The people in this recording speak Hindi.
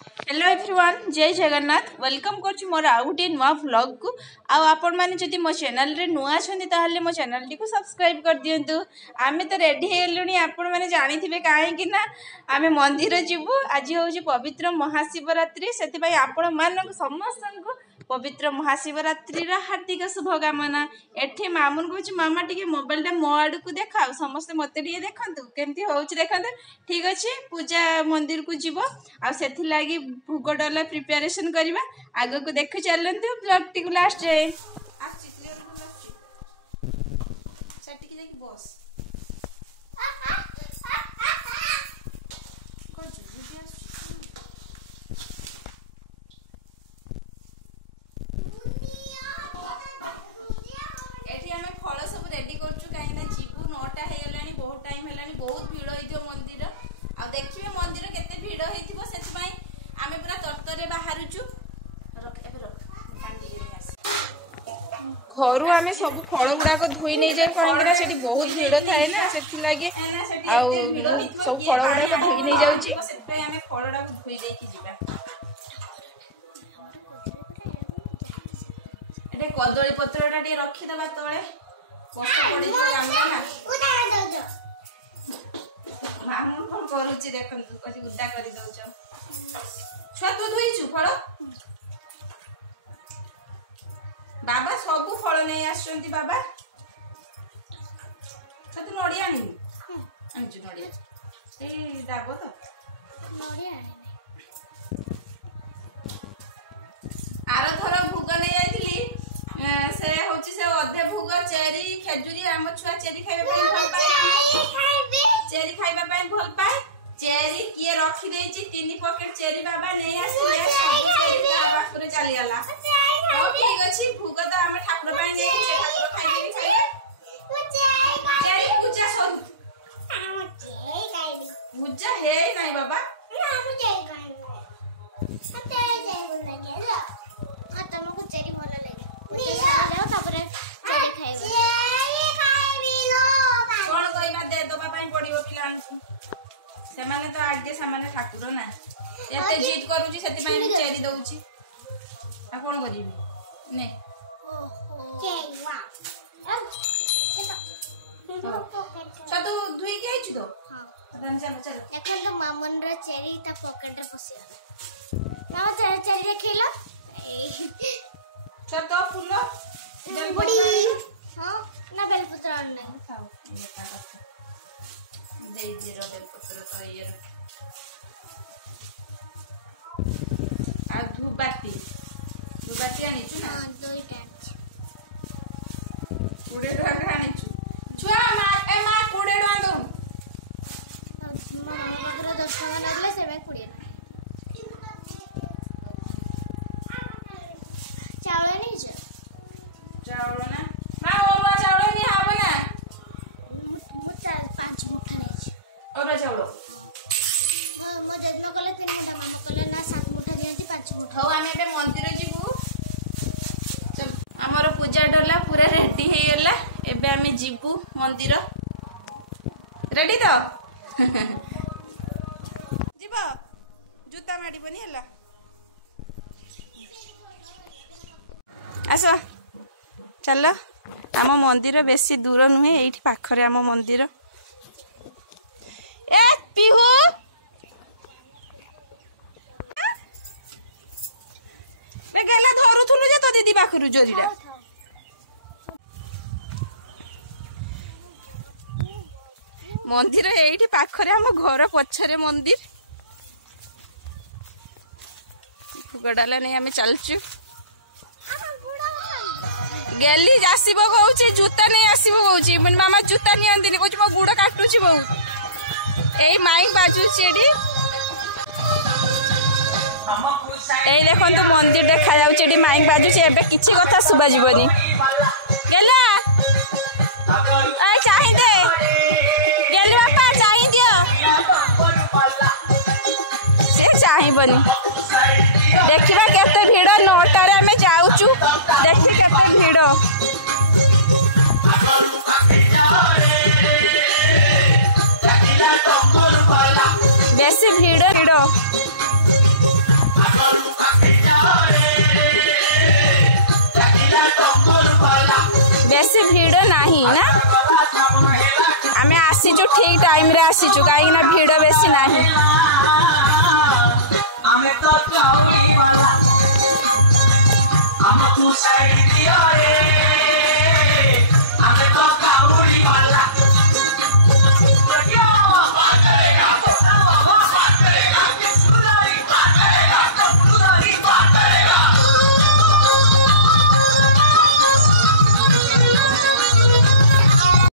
हेलो एवरीवन, जय जगन्नाथ। वेलकम कर मोर आउ गोटे नुआ व्लॉग को। आपण मैंने जदि मो चैनल रे नुआ छथि ताहले मो चैनल टी को सब्सक्राइब कर दियंतु। आमे तो रेडी हे गेलुनी, आपण मैंने जानिथिबे काहे कि ना आमे मंदिर जीवु। आज होउची पवित्र महाशिवरात्रि, सेति पई आपण मानक समस्त को पवित्र महाशिवरात्रि हार्दिक शुभकामना। एठी मामुन कहूँ मामा टी मोबाइल टा मो आड़ को देखा, समस्ते मत देखु केमती हो देखते। ठीक अच्छे, पूजा मंदिर को जीव आगी भोग डला प्रिपेरेशन करवा। आग को देख चलते ब्लॉग टी लास्ट जाए। बहुत भिड़ हो मंदिर आ देखिए मंदिर केते भिड़ होइथिबो, सेति पई आमे पूरा तत्तरे बाहरुचु। घरु आमे सब फल गुडा को धोई नै जाय, कहीं ना सेठी बहुत भिड़ थाए ना, सेति लागे आ सब फल गुडा को धोई नै जाउची। सेति पई आमे फलडा को धोई देकी जिबा। एटे कदली पत्रटा टे रखि दबा तळे कष्ट पड़ी आमे ना मामू कौन करुची देखंतु, कथि उद्दा करि दउछ। छुआ तू धुइछु फल बाबा, सबु फल नै आछंती बाबा। छ तू नडिया आनी आनिछु नडिया ए दाबो तो नडिया आनी। आरो थरा भोग नै जाइथिली, से होची से अधे भोग चेरी खेजुरी। हम छुआ चेरी खाइबे पई भल पाए, चेरी खाइबा पई भल पाए। चेरी किए रखी देछि 3 पॉकेट चेरी बाबा नै आसिले, सब चेरी ता पाखरे चली आला। तो ठीक अछि, भोग तो हम ठाकुर पई नै छै, ठाकुर खाइबे चेरी पूजा सरू पूजा हे नै बाबा ना पूजा खाइबे अते जाय लगे लो आ तुमको चेरी भल लागे लो तापरे चेरी खाइबे कोन कहबा दे दबा पई पड़िबो पिलान से माने तो आगे सामाने ठाकुर ना एते जीत करूची, सेति पई चेरी दउची। आ कोन करिबी ने चेरी वा तू धुई के आइछु तो हां चलो चलो देखन तो मामन रे चेरी ता पॉकेट रे पसिया ना चेरी चेरी देखिलो चल तो फुलो बड़ी हां ना बेलपत्र नहीं खाओ ये का दे जीरो बेलपत्र तो ये आ धुबाती आनी छु ना दुईटा कुडे ढाका आनी छु छुआ मा ए मा कुडे डांदो मामा बगरा दर्शन करले से मैं कुडिया चावल नहीं छ चावल ना ना ओरवा चावल नहीं हाबे ना मुठा 5 मुठा नहीं छ ओरवा चावल मो जत्न कले 3 मुठा, मामा कले ना 7 मुठा दियंती 5 मुठा। हो आमे बे मंदिर जीवु, चल हमर पूजा डला पूरा रेडी हे गेला। एबे आमे जीवु मंदिर, रेडी तो जीवा जूता माडी बनी हला आसो चलो। आम मंदिर बेसी दूर नुहे, एठी पाखरे आम मंदिर। ए पिहू बे गेला धरुथुलु जे तो दीदी पाखरु जोरीडा मंदिर एठी पाखरे आम घर पछरे मंदिर। भोगडाला नहीं आमे चलचु गेली आसीबो कहूची, जूता नहीं आसीबो कहूची। मन मामा जूता नहीं आंदिनी कहूची, मो गुड़ काटुची बहुत। एई माइक बाजुची एडी, एई देखन तो मंदिर देखा जाउची, एडी माइक बाजुची। एबे किछि कथा सुबा जीवनी गेला आ चाहि दे गेली बापा चाहि दियो से चाहिबनी। देखिबा केते भिड़, 9टा रे हमें जाउचु, देखि केते भिड़। बेसी भिड़ भिड़ बेसी भीड़ नहीं ना आमे आसीचु ठीक टाइम रे आसीचु काहे ना भीड़ बेसी नहीं I'm